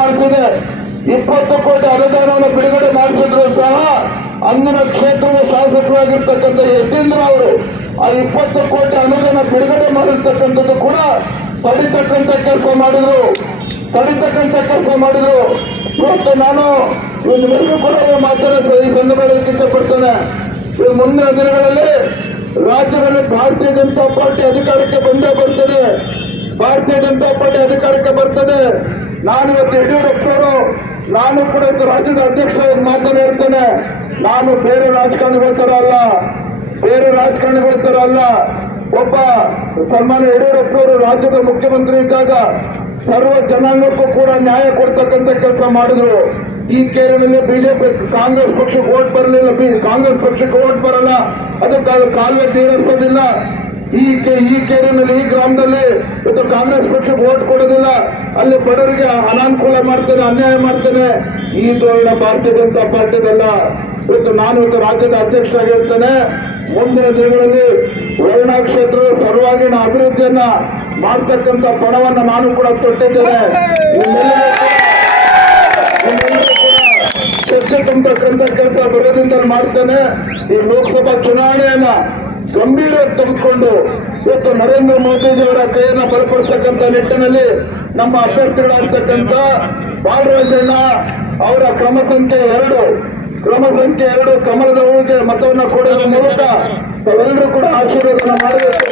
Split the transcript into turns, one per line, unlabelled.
ಮಾಡಿಸಿದೆ. ಇಪ್ಪತ್ತು ಕೋಟಿ ಅನುದಾನವನ್ನು ಬಿಡುಗಡೆ ಮಾಡಿಸಿದ್ರು ಸಹ ಅಂದಿನ ಕ್ಷೇತ್ರದ ಶಾಸಕರಾಗಿರ್ತಕ್ಕಂಥ ಯತೀಂದ್ರ ಅವರು ಆ ಇಪ್ಪತ್ತು ಕೋಟಿ ಅನುದಾನ ಬಿಡುಗಡೆ ಮಾಡಿರ್ತಕ್ಕಂಥದ್ದು ಕೂಡ ತಡಿತಕ್ಕಂಥ ಕೆಲಸ ಮಾಡಿದ್ರು. ತಡಿತಕ್ಕಂಥ ಕೆಲಸ ಮಾಡಿದ್ರು. ಇವತ್ತು ನಾನು ಇವನ್ನೆಲ್ಲರೂ ಕೂಡ ಮಾತ್ರ ಈ ಸಂದರ್ಭದಲ್ಲಿ ಇಷ್ಟಪಡ್ತೇನೆ ಈ ಮುಂದಿನ ದಿನಗಳಲ್ಲಿ ರಾಜ್ಯದಲ್ಲಿ ಭಾರತೀಯ ಜನತಾ ಪಾರ್ಟಿ ಅಧಿಕಾರಕ್ಕೆ ಬಂದೇ ಬರ್ತದೆ. ಭಾರತೀಯ ಜನತಾ ಪಾರ್ಟಿ ಅಧಿಕಾರಕ್ಕೆ ಬರ್ತದೆ. ನಾನು ಇವತ್ತು ಯಡಿಯೂರಪ್ಪನವರು, ನಾನು ಕೂಡ ಇವತ್ತು ರಾಜ್ಯದ ಅಧ್ಯಕ್ಷ ಮಾತನಾಡ್ತೇನೆ ನಾನು ಬೇರೆ ರಾಜಕಾರಣಿಗಳ ತರ ಅಲ್ಲ, ಬೇರೆ ರಾಜಕಾರಣಿಗಳ ತರ ಅಲ್ಲ. ಒಬ್ಬ ಸನ್ಮಾನ್ಯ ಯಡಿಯೂರಪ್ಪನವರು ರಾಜ್ಯದ ಮುಖ್ಯಮಂತ್ರಿ ಇದ್ದಾಗ ಸರ್ವ ಜನಾಂಗಕ್ಕೂ ಕೂಡ ನ್ಯಾಯ ಕೊಡ್ತಕ್ಕಂಥ ಕೆಲಸ ಮಾಡಿದ್ರು. ಈ ಕೇರಳದಲ್ಲಿ ಬಿಜೆಪಿ, ಕಾಂಗ್ರೆಸ್ ಪಕ್ಷಕ್ಕೆ ಓಟ್ ಬರಲಿಲ್ಲ ಕಾಂಗ್ರೆಸ್ ಪಕ್ಷಕ್ಕೆ ಓಟ್ ಬರಲ್ಲ. ಅದಕ್ಕೆ ಕಾಲುವೆ ತೀರಿಸೋದಿಲ್ಲ ಈ ಈ ಕೇರಿನಲ್ಲಿ ಈ ಗ್ರಾಮದಲ್ಲಿ ಇವತ್ತು ಕಾಂಗ್ರೆಸ್ ಪಕ್ಷಕ್ಕೆ ವೋಟ್ ಕೊಡೋದಿಲ್ಲ. ಅಲ್ಲಿ ಬಡವರಿಗೆ ಅನಾನುಕೂಲ ಮಾಡ್ತೇನೆ ಅನ್ಯಾಯ ಮಾಡ್ತೇನೆ ಈ ಧೋರಣ ಭಾರತೀಯ ಜನತಾ ಪಾರ್ಟಿದಲ್ಲ ಇವತ್ತು ನಾನು ಇವತ್ತು ರಾಜ್ಯದ ಅಧ್ಯಕ್ಷರಾಗಿರ್ತೇನೆ. ಮುಂದಿನ ದಿನಗಳಲ್ಲಿ ವರ್ಣಾ ಕ್ಷೇತ್ರದ ಸರ್ವಾಂಗೀಣ ಅಭಿವೃದ್ಧಿಯನ್ನ ಮಾಡ್ತಕ್ಕಂಥ ಪಣವನ್ನ ನಾನು ಕೂಡ ತೊಟ್ಟಿದ್ದೇನೆ. ಕೆಲಸ ಬರೋದಿಂದ ಮಾಡ್ತೇನೆ. ಈ ಲೋಕಸಭಾ ಚುನಾವಣೆಯನ್ನ ಗಂಭೀರವಾಗಿ ತೆಗೆದುಕೊಂಡು ಇವತ್ತು ನರೇಂದ್ರ ಮೋದಿಜಿಯವರ ಕೈಯನ್ನ ಬಲಪಡಿಸತಕ್ಕಂಥ ನಿಟ್ಟಿನಲ್ಲಿ ನಮ್ಮ ಅಭ್ಯರ್ಥಿಗಳಾಗ್ತಕ್ಕಂಥ ಬಾಲರಾಜಣ್ಣ ಅವರ ಕ್ರಮ ಸಂಖ್ಯೆ ಎರಡು, ಕ್ರಮ ಸಂಖ್ಯೆ ಎರಡು ಕಮಲದ ಹೂವಿಗೆ ಮತವನ್ನ ಕೊಡುವ ಮೂಲಕ ತಾವೆಲ್ಲರೂ ಕೂಡ ಆಶೀರ್ವಾದ ಮಾಡಬೇಕು